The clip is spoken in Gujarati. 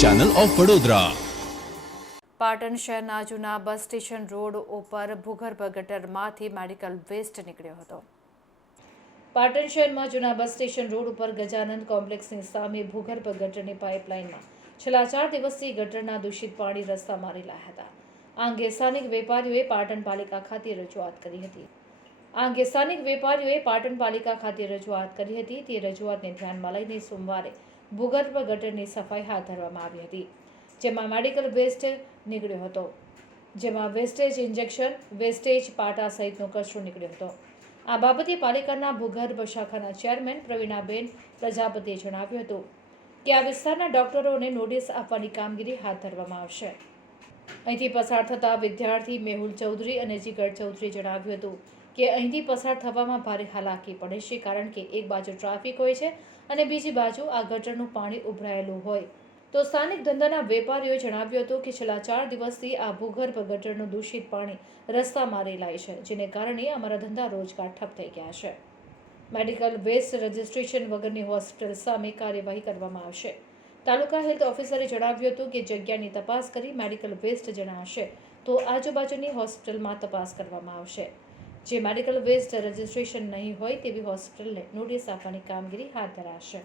Channel of Vadodara. પાટણ શહેરના જૂના બસ સ્ટેશન રોડ ઉપર ભૂગર્ભ ગટરમાંથી મેડિકલ વેસ્ટ નીકળ્યો હતો। પાટણ શહેરમાં જૂના બસ સ્ટેશન રોડ ઉપર ગજાનંદ કોમ્પ્લેક્સની સામે ભૂગર્ભ ગટરની પાઇપલાઇનમાં છેલ્લા 4 દિવસથી ગટરના દૂષિત પાણી રસ્તામાં રેલાયા હતા। આ અંગે સ્થાનિક વેપારીઓએ પાટણ પાલિકા ખાતે રજૂઆત કરી હતી। તે રજૂઆતને ધ્યાનમાં લઈને સોમવારે ભૂગર્ભ ગટરની સફાઈ હાથ ધરવામાં આવી હતી, જેમાં મેડિકલ વેસ્ટ નીકળ્યો હતો, જેમાં વેસ્ટેજ ઇન્જેક્શન, વેસ્ટેજ પાટા સહિતનો કચરો નીકળ્યો હતો। આ બાબતે પાલિકાના ભૂગર્ભ શાખાના ચેરમેન પ્રવીણાબેન પ્રજાપતિએ જણાવ્યું હતું કે આ વિસ્તારના ડોક્ટરોને નોટિસ આપવાની કામગીરી હાથ ધરવામાં આવશે। અહીંથી પસાર થતા વિદ્યાર્થી મેહુલ ચૌધરી અને જીગર ચૌધરીએ જણાવ્યું હતું કે અહીંથી પસાર થવામાં ભારે હાલાકી પડે છે, કારણ કે એક બાજુ ટ્રાફિક હોય છે અને બીજી બાજુ આ ગટરનું પાણી ઉભરાયેલું હોય। તો સ્થાનિક ધંધાના વેપારીઓએ જણાવ્યું હતું કે છેલ્લા 4 દિવસથી આ ભૂગર્ભ ગટરનું દૂષિત પાણી રસ્તામાં રેલાય છે, જેને કારણે અમારા ધંધા રોજગાર ઠપ થઈ ગયા છે। મેડિકલ વેસ્ટ રજિસ્ટ્રેશન વગરની હોસ્પિટલ સામે કાર્યવાહી કરવામાં આવશે। તાલુકા હેલ્થ ઓફિસરે જણાવ્યું હતું કે જગ્યાની તપાસ કરી મેડિકલ વેસ્ટ જણાશે તો આજુબાજુની હોસ્પિટલમાં તપાસ કરવામાં આવશે। જે મેડિકલ વેસ્ટ રજિસ્ટ્રેશન નહીં હોય તેવી હોસ્પિટલને નોટિસ આપવાની કામગીરી હાથ ધરાશે।